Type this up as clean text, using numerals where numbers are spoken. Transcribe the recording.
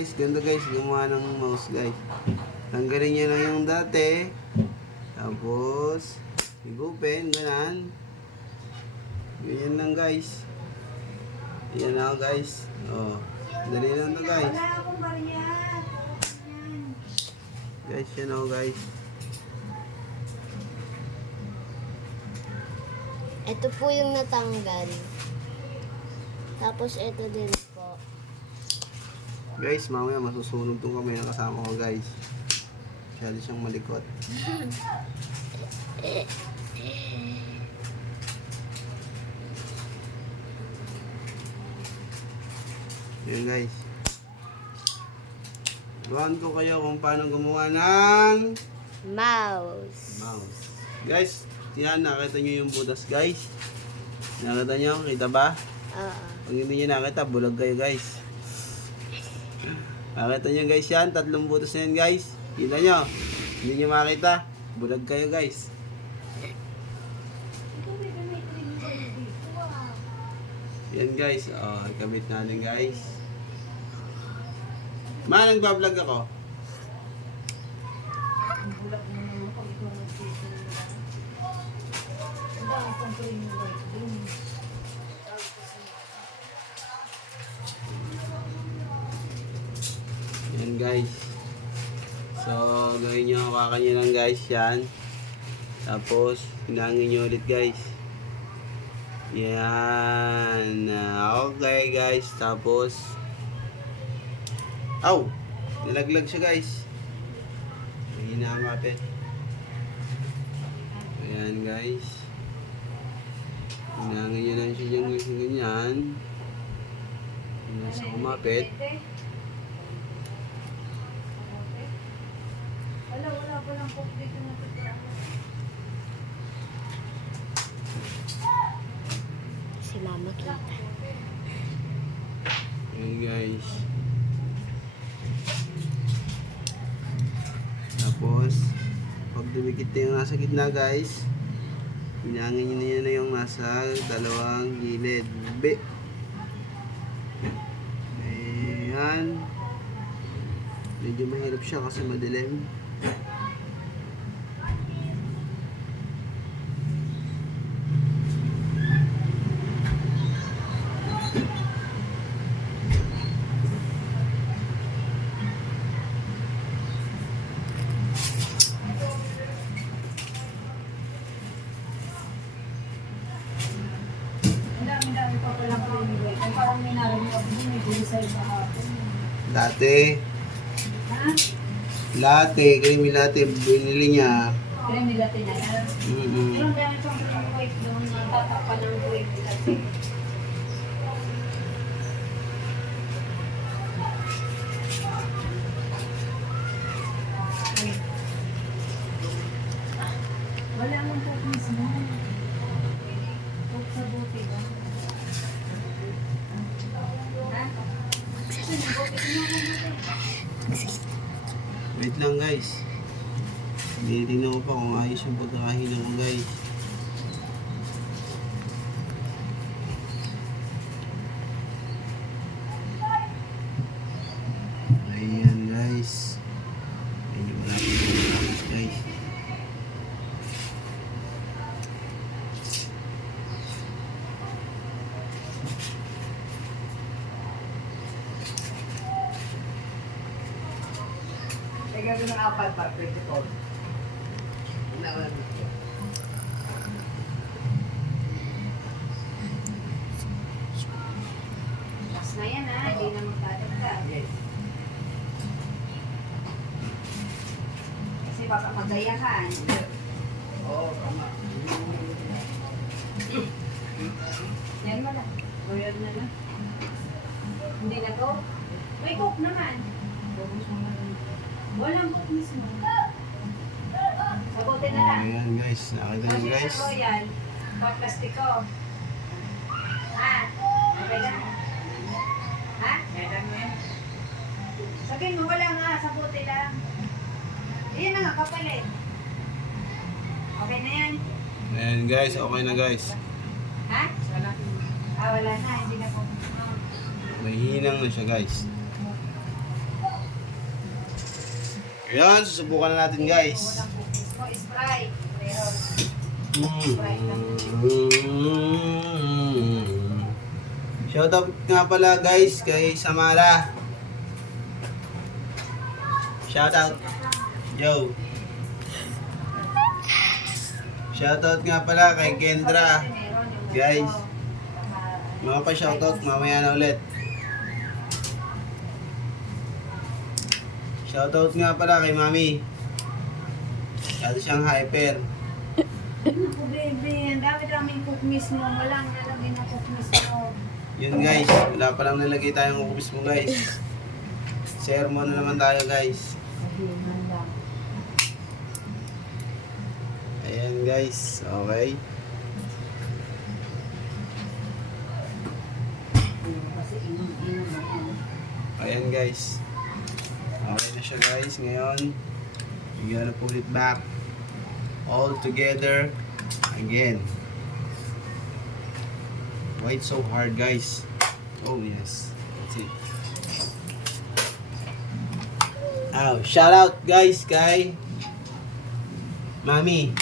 Guys, ganda guys, gumawa ng mouse guys. Tanggalin niya lang yung dati. Tapos, higupin, ganan. Ganyan lang guys. Yan ako guys. Oh, dali lang to guys. Wala akong barya. Guys, yan ako guys. Ito po yung natanggal. Tapos ito din po. Guys, mamaya masusunog tong kamay na kasama ko guys. Masyado siyang malikot. Yan guys. Turuan ko kayo kung paano gumawa ng Mouse. mouse. Guys, yan, nakita nyo yung butas guys. Nakita nyo? Kita ba? Oo. Pag hindi nyo nakita, bulag kayo guys. Nakita nyo guys yan, 3 butas na yan guys. Kita nyo? Hindi nyo makita, bulag kayo guys. Yan guys, oh, ikabit natin guys. Ma, nagbablog ako. Yan guys. So, gawin nyo, hawakan nyo lang guys yan. Tapos, hinangin nyo ulit guys. Yan. Okay guys. Tapos, aw! Nilaglag siya guys. Mahina ang kapit. Ayan guys. Hinangin nyo lang siya dyan guys. Ganyan. Nasa kumapit. Wala pa lang po dito na pagkakita. Si mama kita. Ayan guys. Tapos, pag dumikit na yung nasa gitna guys, hinangin nyo na yun na yung nasa dalawang gilid. Ayan. Medyo mahirap siya kasi madilim. Ang dami-dami pa palang pinili. Kung parang may narinig ako din, may bilisay pa hapon. Latte. Ha? Latte. Creamy latte. Binili niya. Kaya nila tinayan. Yung ganitong wave doon, tatakpan ng wave kasi. Wala mong po mismo. Huwag sa buti ba? Ha? Wait lang guys. Tinitingnan ko pa kung ayos yung pagkakahina ko guys. Ayan guys. Medyo malapit na matapos guys. Ay, gagawin ng apat pa, 24. Wala dito. Last na yan ha, hindi na magdadagdag. Yes. Kasi baka magayahan. Oo, tama. Yan mo na. Bayad na na. Hindi na to. May cook naman. Walang cook mismo. Sagutin na lang. Ayan guys. Nakita niyo guys. Kasi sa royal, pag plastiko. Ha? Okay na? Ha? Kailan mo yan? Sabihin mo, wala nga. Sagutin lang. Yan na nga, kapalit. Okay na yan. Ayan guys. Okay na guys. Ha? Wala na. Hindi na po. May hinang na siya guys. Ayan, susubukan na natin guys. Walang cookies mo, Sprite. Meron. Shoutout nga pala guys kay Samara. Shoutout. Yo. Shoutout nga pala kay Kendra. Guys. Mga pa shoutout, mamaya na ulit. Shoutout nga pala kay Mami. Masyado siyang hyper. Ako, baby. Ang dami-daming cookies mo. Walang nalagay na cookies mo. Yun guys, wala pa lang nalagay tayong cookies mo guys. Sermon na naman tayo guys. Kahiman lang. Ayan guys, okay. Kasi inom-inom mo. Ayan guys. Okay na siya guys. Ngayon, we're gonna put it back all together again. Why it's so hard guys? Oh yes. That's it. Shout out guys kay Mami.